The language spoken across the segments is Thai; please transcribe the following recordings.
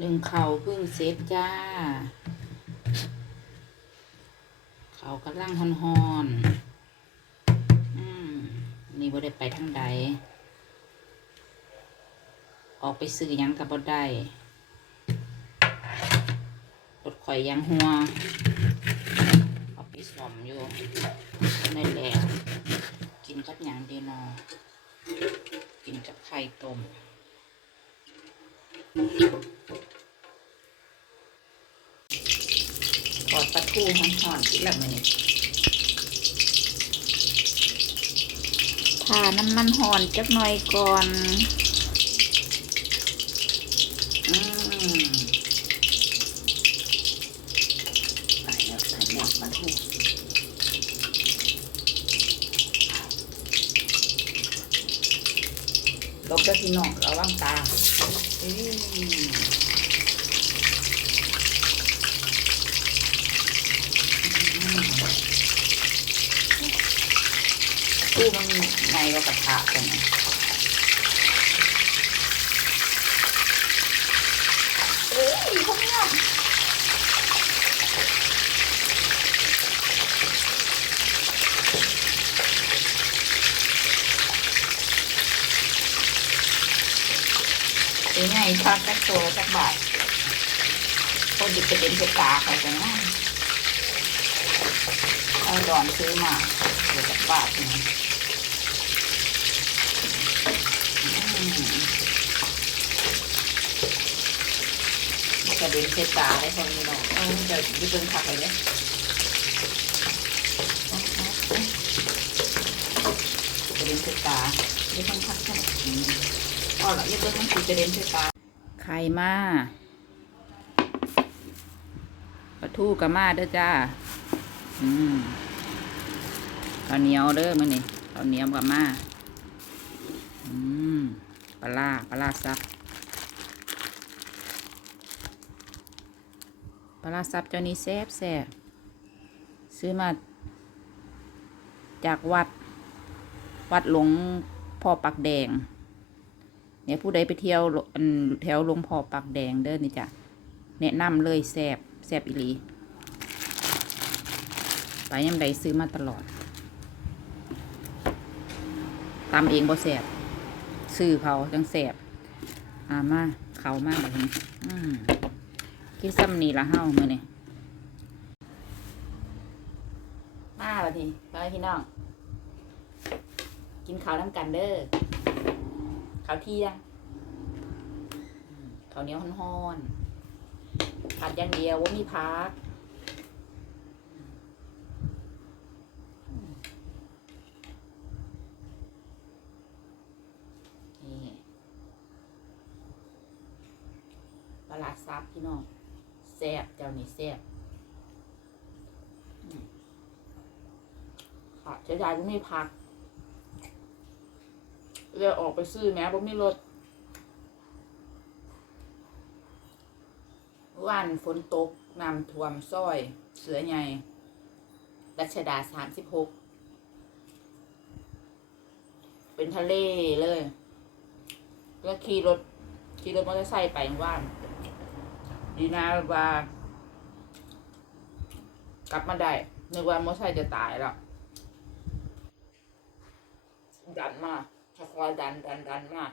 หนึ่งเข่าพิ่งเสร็จจ้า เขากำลังฮอนฮอนอืมนี่บ่ได้ไปทางใด ออกไปซื้อยังกับบ่ได้รถข่อยยังหัวเอาไปซ่อมอยู่นั่นแหละกินกับยังเดนอ กินกับไข่ต้มทอ ปลาทูหอมๆกินแล้วมื้อนี้ทาน้ำมันหอนจักหน่อยก่อนอืมใส่แล้วใส่แล้วปลาทูลบแล้วพี่น้องระวังตาอืม ตู้มันไงก็กระทะกันเอ้ยเขาเนี่ยเป็นไงพักสักตัวสักบาทคนดิบจะเป็นเสตาเขาจะนะเอาดอนซื้อมาเดี๋ยวสักบาทนึง กระเด็นใส่ตาได้พอมีน้องเอาเดี๋ยวไปเบิ่งคักเลยเนี่ยกระเด็นใส่ตาไม่ต้องคักขนาดนี้อ๋อแล้วอย่าเบิ่งมันสิกระเด็นใส่ตาไข่มาปลาทูกับมาเด้อจ้า อืมข้าวเหนียวเด้อมื้อนี้ข้าวเหนียวกับมา อืมปลาร้าปลาร้าซับ ลาร้าซับเจ้านี้แซ่บแซ่บซื้อมา จากวัด วัดหลวงพ่อปักแดง เนี่ยผู้ใดไปเที่ยวแถวหลวงพ่อปักแดงเด้อนี่จ้ะแนะนำเลยแซ่บแซ่บอีหลีไปยำใดซื้อมาตลอดตำเองบ่แซบซื้อเขาจังแซบอามาเขามากแบบนี้อืม กินซ้ำนี่ละเฮ้ามือนี่มาละทีไปพี่น้อง กินข้าวน้ำกันเด้อข้าวเที่ยงข้าวเหนียวฮ้อนๆผัดอย่างเดียวว่ามีพักนี่ปลาร้าซับพี่น้อง แซ่บเจ้านี่แซ่บค่ะเสียดายว่ไม่พักเลยออกไปซื้อแม้ว่าไม่รถว่านฝนตกน้ำท่วมซอย เสือใหญ่รัชดาสามสิบหกเป็นทะเลเลย ก็ขี่รถขี่รถมอเตอร์ไซค์ไปว่าน ดีนะว่า กลับมาได้นึกว่ามอไซค์จะตายแล้วดันมากคอยๆดันดันดันมาก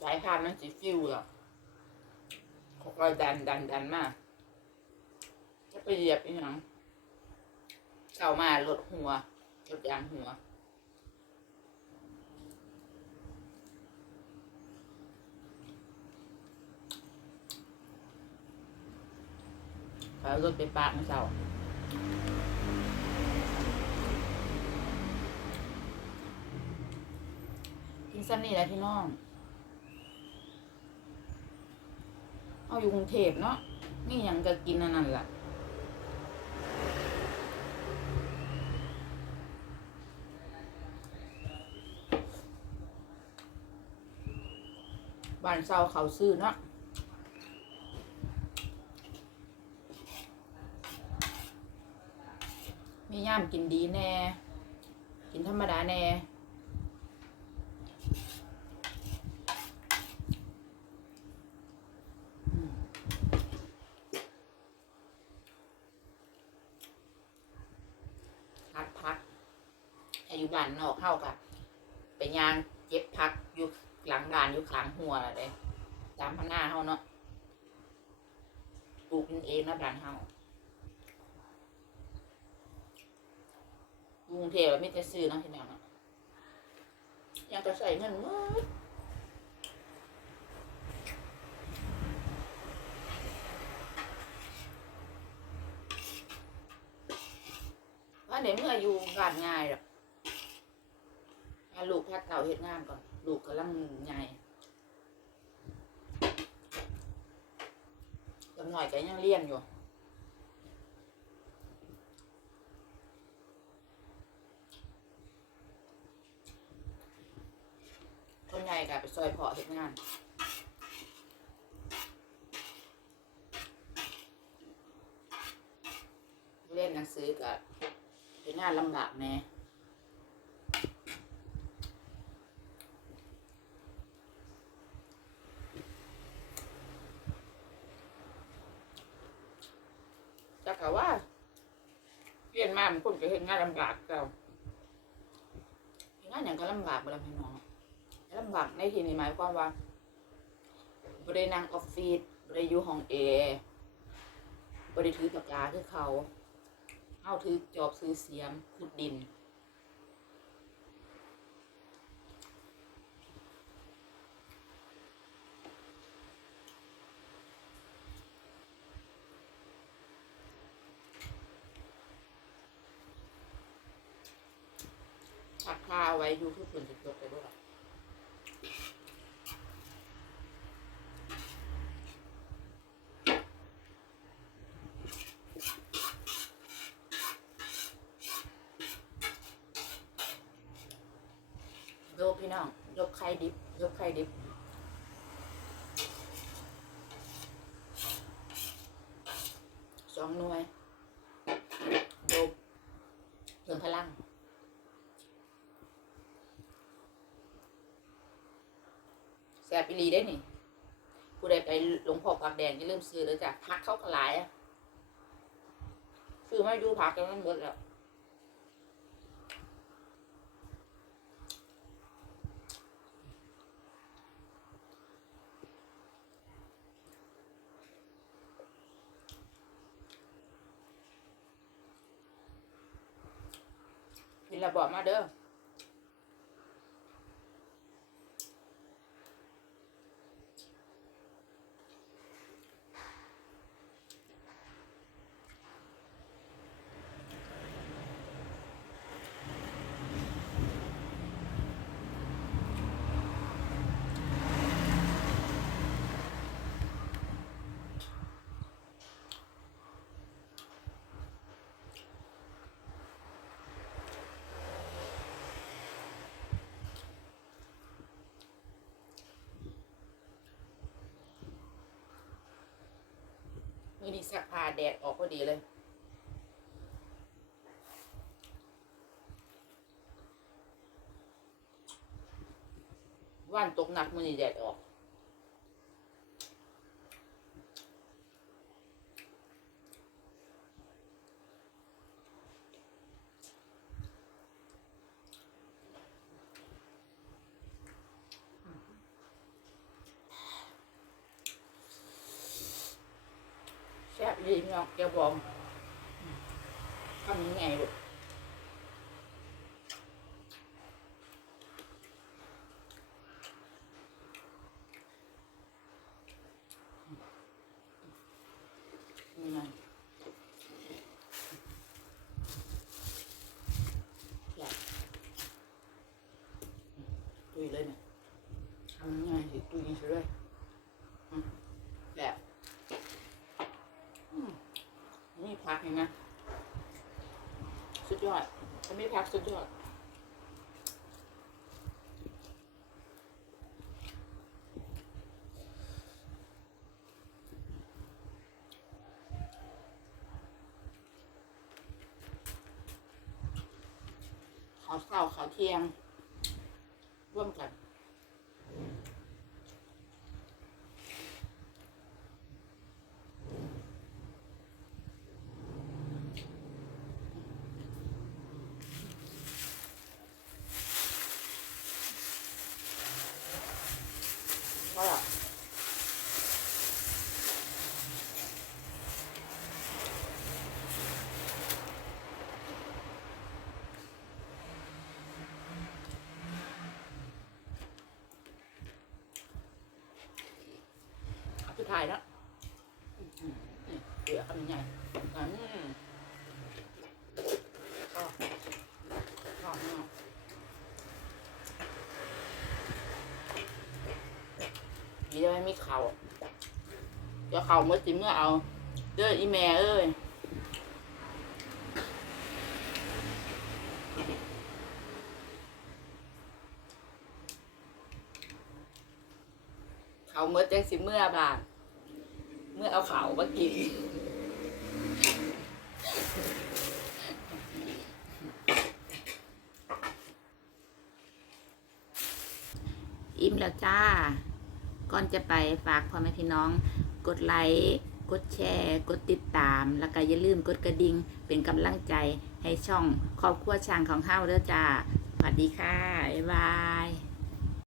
สายพานมันสีฟิวอะคอยๆดันดันดันมากจะไปเหยียบอีกหยังเข้ามาลดหัวลดยางหัว เอารถไปปากมาเสากินซ้ำนี่แหละพี่น้องเอาอยู่กรุงเทพเนาะนี่ยังก็กินอันนั่นแหละบ้านเศร้าเขาซื้อเนาะามกินดีแน่ กินธรรมดาแน่พักพักอยู่บ้านนอกเข้ากับไปยางเจ็บพักอยู่หลังบ้านอยู่ขางหัวอะไรตามพน้าเขาเนาะปลูกเองนะบ้านเขา รุงเทพไม่จะซื้อเนาะที่แนวเนาะยังจะใส่เงินหมืดว่าเดี๋ยวเมื่ออยู่งานง่ายหรอกลูกแพทย์เก่าเฮ็ดงานก่อน ลูกกำลังใหญ่จำหน่อยก็ยังเลี้ยงอยู่ คนใหญ่กับไปซ อยเพาะเฮ็ดงานเล่นหนังสือกับเฮ็ดงานลำบากแน่จักกะว่าเรียนมามันคนก็เฮ็ดงานลำบากเก่าเฮ็ดงานอย่างก็ลำบากเวลาพี่น้อง ลำบากในที่นี้หมายความว่าบรินั่งออฟฟิศบริยู่ห้องเอบริถือปากกาคือเขาเอาถือจอบซื้อเสียมขุดดิน ผักข้าวไว้อยู่ที่ฝนจะตกไปด้วย โยกพี่น้อง ยกไข่ดิบ ยกไข่ดิบสองหน่วยโยกเพิ่มพลังแซ่บอีลีได้นี่ผู้ใดไปหลวงพ่อปากแดงอย่าลืมซื้อเลยจ้ะพักเขาก็หลายอะซื้อไม่ดูพักกันมันหมดแล้ว ระบอกมาเด้อ มือนี้สักผ้าแดดออกพอดีเลยว่านตกหนักมือนี้แดดออก ยิงเน้องแกวบองทำยังไงลูกนี่มันแซ่บตุยเลยเนี่ยทำยังไงสิตุยยังสิเลยอืมแบบ มีพักเห็นไหมสุดยอด ผักสุดยอดขาวเศร้าขาวเทียงร่วมกัน ถ่ายแล้วอื้อหือเกลือคำใหญ่อืมชอบชอบมากดีได้ไม่มีเข่าเดี๋ยวเข่าเมื่อจิเมื่อเอา เด้ออีแม่เอ้ยเขาเมื่อจังสิเมื่อบาท เมื่อเอาขาวมากิน อิ่มแล้วจ้า ก่อนจะไปฝากพ่อแม่พี่น้อง กดไลค์ กดแชร์ กดติดตาม แล้วก็อย่าลืมกดกระดิ่ง เป็นกำลังใจให้ช่องครอบครัวช่างของเฮาเด้อจ้า สวัสดีค่ะ บ๊ายบาย